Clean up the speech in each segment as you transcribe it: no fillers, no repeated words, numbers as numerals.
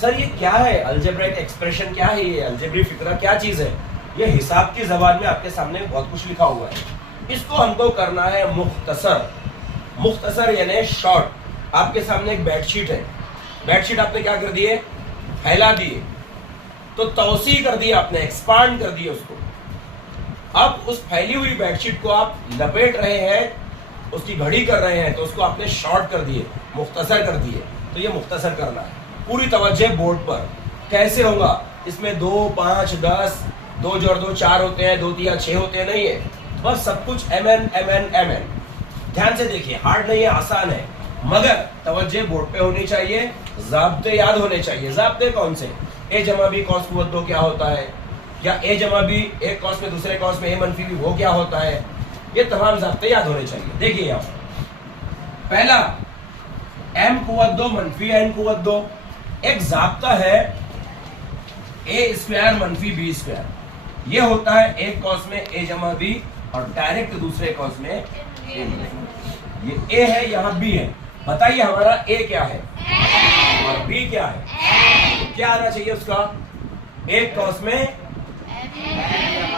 Sir ये क्या है, अलजेब्रिक एक्सप्रेशन क्या है, ये अलजेब्रिक फिक्रा क्या चीज है? ये हिसाब की जबान में आपके सामने बहुत कुछ लिखा हुआ है, इसको हमको करना है मुख्तसर। मुख्तसर यानी शॉर्ट। आपके सामने एक बेडशीट है, बेडशीट आपने क्या कर दिए, फैला दिए, तो तौसी कर दिया आपने, एक्सपांड कर दिया उसको। अब उस फैली हुई बेडशीट को आप लपेट रहे हैं, उसकी घड़ी कर रहे हैं, तो उसको आपने शॉर्ट कर दिए, मुख्तसर कर दिए। तो ये मुख्तसर करना है। पूरी तवज्जो बोर्ड पर। कैसे होगा? इसमें 2, 5, 10, 2 जोड़ 2 4 होते हैं, 2 3 6 होते हैं, नहीं है। बस सब कुछ mn mn mn। ध्यान से देखिए, हार्ड नहीं है, आसान है, मगर तवज्जो बोर्ड पे होनी चाहिए, ज़ाब्ते याद होने चाहिए। ज़ाब्ते कौन से? ए जमा बी कॉस कुव्वत 2 क्या होता है, या ए जमा बी एक कॉस में दूसरे कॉस में ए मनफी बी वो क्या होता है, ये तमाम ज़ाब्ते याद होने चाहिए। देखिए यहाँ पहला m कुव्वत 2 मनफी n कुव्वत 2। एक ज़ाब्ता है ए स्क्वायर मनफी बी स्क्वायर, ये होता है एक कॉस में ए जमा बी और डायरेक्ट दूसरे कॉस में ए। ये ए है, यहाँ बी है। बताइए हमारा ए क्या है और बी क्या है? क्या आना चाहिए उसका? एक कॉस में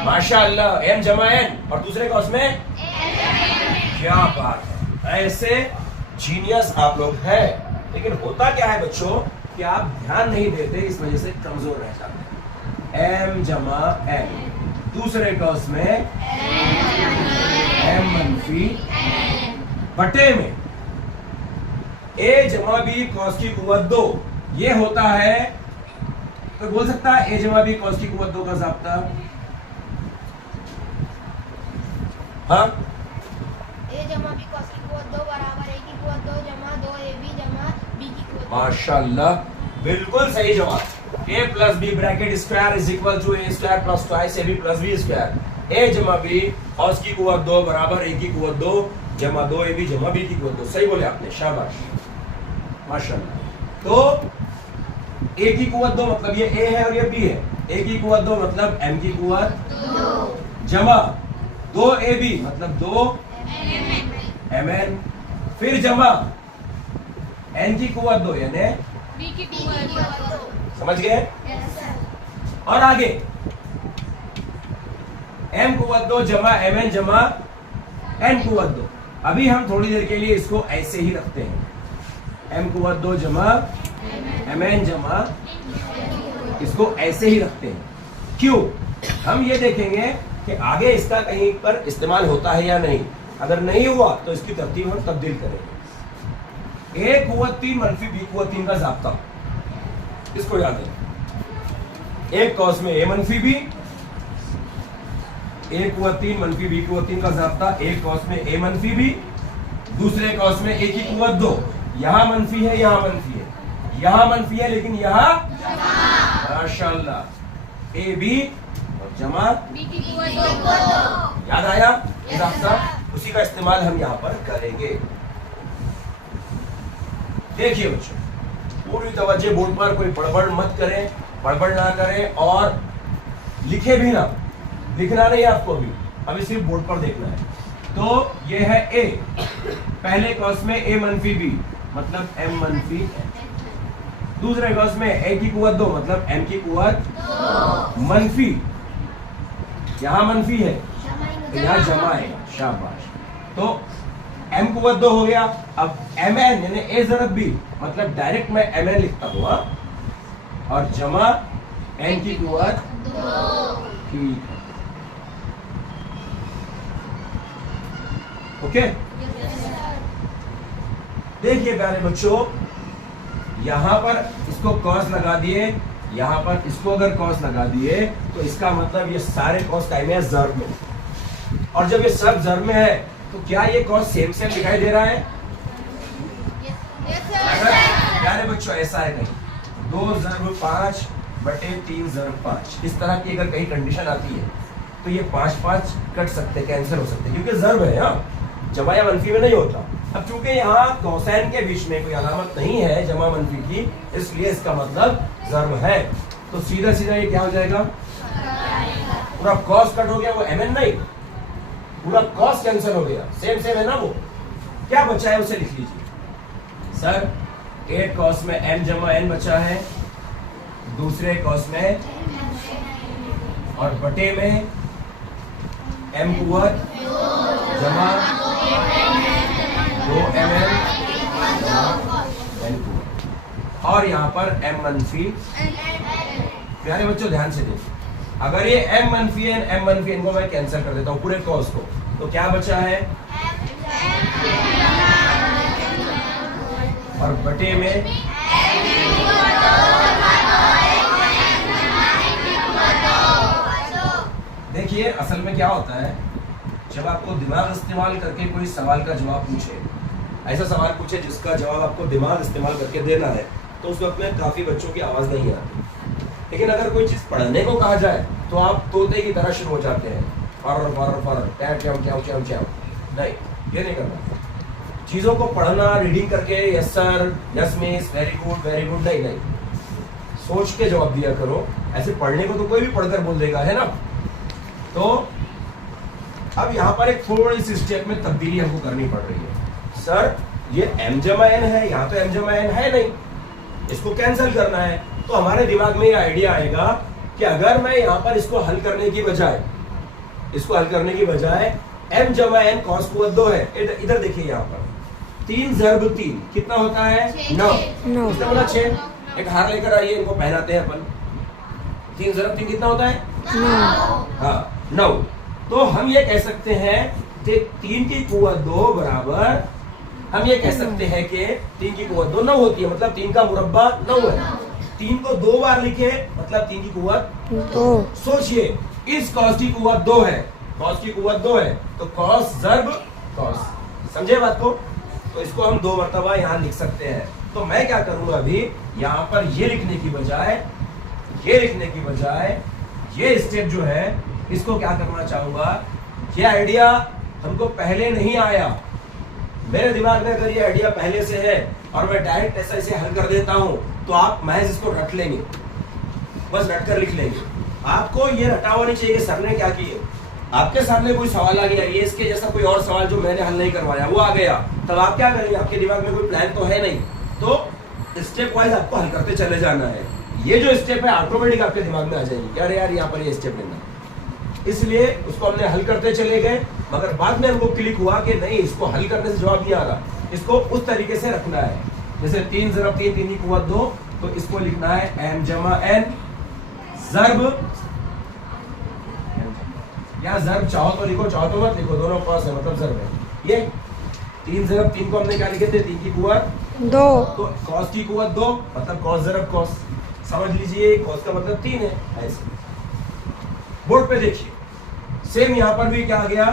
माशाअल्लाह एम जमा एन और दूसरे कॉस में क्या बात है, ऐसे जीनियस आप लोग हैं। लेकिन होता क्या है बच्चों कि आप ध्यान नहीं देते, इस वजह से कमजोर रह जाते हैं। एम जमा एन, दूसरे कॉस में एम मनफी बटे में ए जमा बी कॉस की कुव्वत 2, ये होता है। तो बोल सकता है ए जमा बी कॉस की कुव्वत 2 का ज़ाब्ता? हाँ, ए जमा बी कॉस की कुव्वत 2 बराबर ए की कुव्वत 2 जमा 2ab जमा बी की कुव्वत 2। माशाअल्लाह, बिल्कुल सही जवाब। A plus b bracket square is equal to a square plus twice a b plus b square. A जमा बी कॉस की कुव्वत 2 बराबर ए की कुव्वत 2 जमा 2ab जमा बी की कुव्वत 2। सही बोले आपने, शाबाश, माशाअल्लाह। तो ए की कुव्वत 2 मतलब ये ए है और ये बी है। ए की कुव्वत 2 मतलब m की कुव्वत 2 जमा 2ab मतलब 2 mn, फिर जमा n की कुव्वत 2 यानी बी की कुव्वत 2। समझ गए? Yes sir. और आगे m कुव्वत 2 जमा mn जमा n कुव्वत 2। अभी हम थोड़ी देर के लिए इसको ऐसे ही रखते हैं, m कुव्वत 2 जमा mn जमा, इसको ऐसे ही रखते हैं। क्यों? हम ये देखेंगे कि आगे इसका कहीं पर इस्तेमाल होता है या नहीं। अगर नहीं हुआ तो इसकी तरतीब हम तब्दील करेंगे। ए कुव्वत 3 मनफी बी कुव्वत 3 का ज़ाब्ता, इसको याद है। एक कॉस में ए मनफी बी, ए कुव्वत 3 मनफी बी कुव्वत 3 का ज़ाब्ता, एक कॉस में ए मनफी बी, दूसरे कॉस में ए की कुव्वत 2। यहां मनफी है, यहां मनफी है, यहां मनफी है, लेकिन यहां माशाअल्लाह ए बी और जमा बी की कुव्वत 2। याद आया? ज़ाब्ता उसी का इस्तेमाल हम यहाँ पर करेंगे। देखिए बच्चों, पूरी तवज्जो बोर्ड पर, कोई बड़बड़ मत करें, बड़बड़ ना करें और लिखे भी ना, लिखना नहीं आपको भी, अभी सिर्फ बोर्ड पर देखना है। तो ये है ए, पहले कॉस में ए मनफी बी मतलब m मनफी, दूसरे कॉस में ए की कुव्वत 2 मतलब m की कुव्वत 2 मनफी, यहां मनफी है तो यहाँ जमा है, शाबाश। तो m कुव्वत 2 हो गया। अब mn यानी a ज़रब b मतलब डायरेक्ट मैं mn लिखता हूँ, और जमा n की कुव्वत 2। ठीक है, ओके। देखिए प्यारे बच्चों, यहां पर इसको कॉस लगा दिए, यहां पर इसको अगर कॉस लगा दिए तो इसका मतलब ये सारे कॉस टाइम है ज़र्ब में, और जब ये सब ज़र्ब में है तो क्या ये कॉस सेम सेम दिखाई दे रहा है? प्यारे बच्चों ऐसा है कहीं 2 ज़र्ब 5 बटे 3 ज़र्ब 5, इस तरह की अगर कहीं कंडीशन आती है तो ये 5 कट सकते, कैंसिल हो सकते, क्योंकि ज़र्ब है, हाँ, जमा या मनफी में नहीं होता। अब चूंकि यहाँ कौसैन के बीच में कोई अलामत नहीं है जमा मनफी की, इसलिए इसका मतलब ज़र्ब है। तो सीधा सीधा ये क्या हो जाएगा? पूरा कॉस कट हो गया, वो mn नहीं, पूरा कॉस कैंसिल हो गया, सेम सेम है ना। वो क्या बचा है उसे लिख लीजिए। सर 8 कॉस में m जमा n बचा है, दूसरे कॉस में और बटे में m कुवत जमा 2mn n कुवत और यहाँ पर m मनफी। प्यारे बच्चों ध्यान से देखिए, अगर ये m मनफी n को मैं कैंसिल कर देता हूँ पूरे कॉस को, तो क्या बचा है और बटे में देखिए असल में क्या होता है, जब आपको दिमाग इस्तेमाल करके कोई सवाल का जवाब पूछे, ऐसा सवाल पूछे जिसका जवाब आपको दिमाग इस्तेमाल करके देना है, तो उस वक्त में काफी बच्चों की आवाज नहीं आती। लेकिन अगर कोई चीज पढ़ने को कहा जाए तो आप तोते की तरह शुरू हो जाते हैं, नहीं, ये नहीं करना। चीजों को पढ़ना, रीडिंग करके yes sir, yes miss, very good, नहीं, सोच के जवाब दिया करो। ऐसे पढ़ने को तो कोई भी पढ़कर बोल देगा, है ना। तो अब यहाँ पर एक थोड़ी सी स्टेप में तब्दीली हमको करनी पड़ रही है। सर ये m जमा n है, यहाँ तो m जमा n है नहीं, इसको कैंसिल करना है। तो हमारे दिमाग में ये आइडिया आएगा कि अगर मैं यहाँ पर इसको हल करने की बजाय m जमा n cos कुवत 2 है, इधर देखिए यहाँ पर 3 ज़रब 3 कितना होता है 9, कितना बोला 6। एक हार लेकर आइए, इनको पहनाते हैं अपन। 3 ज़रब 3 कितना होता है 9। हाँ 9। तो हम ये कह सकते हैं कि 3 की कुवत 2 बराबर, हम ये कह सकते हैं कि 3 की कुवत 2 9 होती है, मतलब 3 का मुरब्बा 9 है। 3 को 2 बार लिखे मतलब 3 की कुवत 2। सोचिए इस कॉस की कुवत 2 है, तो कॉस ज़रब कॉस, समझे बात को। तो इसको हम 2 मरतबा यहाँ लिख सकते हैं। तो मैं क्या करूंगा अभी, यहाँ पर ये लिखने की बजाय ये स्टेप जो है इसको क्या करना चाहूंगा, ये आइडिया हमको पहले नहीं आया मेरे दिमाग में। अगर ये आइडिया पहले से है और मैं डायरेक्ट ऐसा इसे हल कर देता हूं, तो आप महज इसको रट लेंगे, बस रट कर लिख लेंगे। आपको ये रटा हुआ नहीं चाहिए सर ने क्या किए। आपके सामने कोई सवाल आ गया, ये इसके जैसा कोई और सवाल जो मैंने हल नहीं करवाया वो आ गया, तब आप क्या करेंगे, आपके दिमाग में कोई प्लान तो है नहीं, तो स्टेप वाइज आपको हल करते चले जाना है। ये जो स्टेप है ऑटोमेटिक आपके दिमाग में आ जाएगी, अरे यार यहाँ पर ये स्टेप लेना, इसलिए उसको हमने हल करते चले गए। मगर बाद में हमको क्लिक हुआ कि नहीं, इसको हल करने से जवाब नहीं आ रहा, इसको उस तरीके से रखना है। जैसे 3 ज़रब 3 3 की कुवत 2, तो इसको लिखना है m जमा n ज़रब, या ज़रब चाहो तो लिखो, चाहो तो मत लिखो, दोनों कॉस है मतलब ज़रब है। ये 3 ज़रब 3 को हमने क्या लिखे थे, 3 की कुवत 2, तो कॉस की कुवत 2 मतलब कॉस ज़रब कॉस, समझ लीजिए कॉस का मतलब 3 है। ऐसे बोर्ड पे देखिए, सेम यहाँ पर भी क्या आ गया,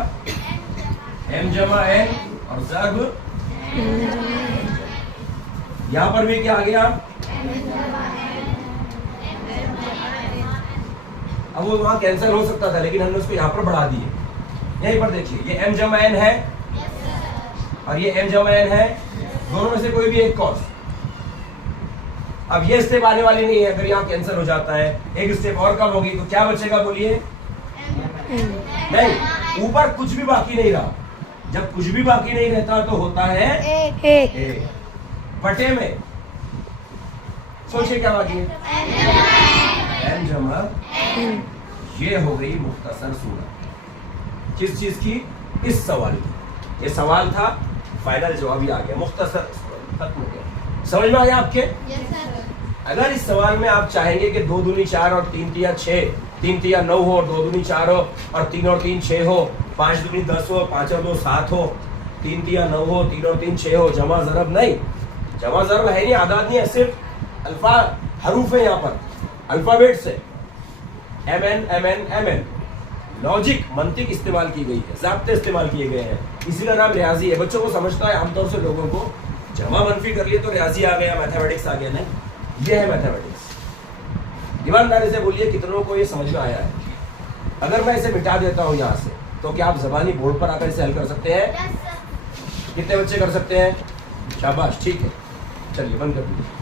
m जमा n और ज़रब, यहाँ पर भी क्या आ गया, अब वो वहां कैंसिल हो सकता था लेकिन हमने उसको यहाँ पर बढ़ा दिए। यहीं पर देखिए ये m जमा n है और ये m जमा n है, दोनों में से कोई भी एक कॉस। अब ये स्टेप आने वाली नहीं है, अगर यहाँ कैंसिल हो जाता है, एक स्टेप और कम होगी तो क्या बचेगा बोलिए, नहीं, ऊपर कुछ भी बाकी नहीं रहा। जब कुछ भी बाकी नहीं रहता तो होता है एक। बटे में सोचिए क्या बाकी है, m जमा, ये हो गई मुख्तसर सूरत किस चीज की, इस सवाल की। ये सवाल था, फाइनल जवाब ही आ गया, मुख्तसर खत्म हो गया। समझ में आया आपके? अगर इस सवाल में आप चाहेंगे कि 2 दूनी 4 और 3 तिया 6, 3 तिया 9 हो, 2 दूनी 4 हो और 3 और 3 6 हो, 5 दूनी 10 हो, 5 और 2 7 हो, 3 तिया 9 हो, 3 और 3 6 हो, जमा ज़रब नहीं, जमा ज़रब है नहीं, आदाद नहीं है, सिर्फ अल्फा हरूफ है, यहाँ पर अल्फाबेट्स है, mn लॉजिक मंतिक इस्तेमाल की गई है, ज़ाब्ते इस्तेमाल किए गए हैं, इसी का नाम रियाजी है। बच्चों को समझता है आमतौर से लोगों को, जमा मनफी कर लिए तो रियाजी आ गया, मैथमेटिक्स आ गया, नहीं, ये है मैथमेटिक्स। ईमानदारी से बोलिए कितनों को ये समझ में आया है? अगर मैं इसे मिटा देता हूँ यहाँ से, तो क्या आप ज़बानी बोर्ड पर आकर इसे हल कर सकते हैं? कितने बच्चे कर सकते हैं? शाबाश, ठीक है, चलिए बंद कर दीजिए।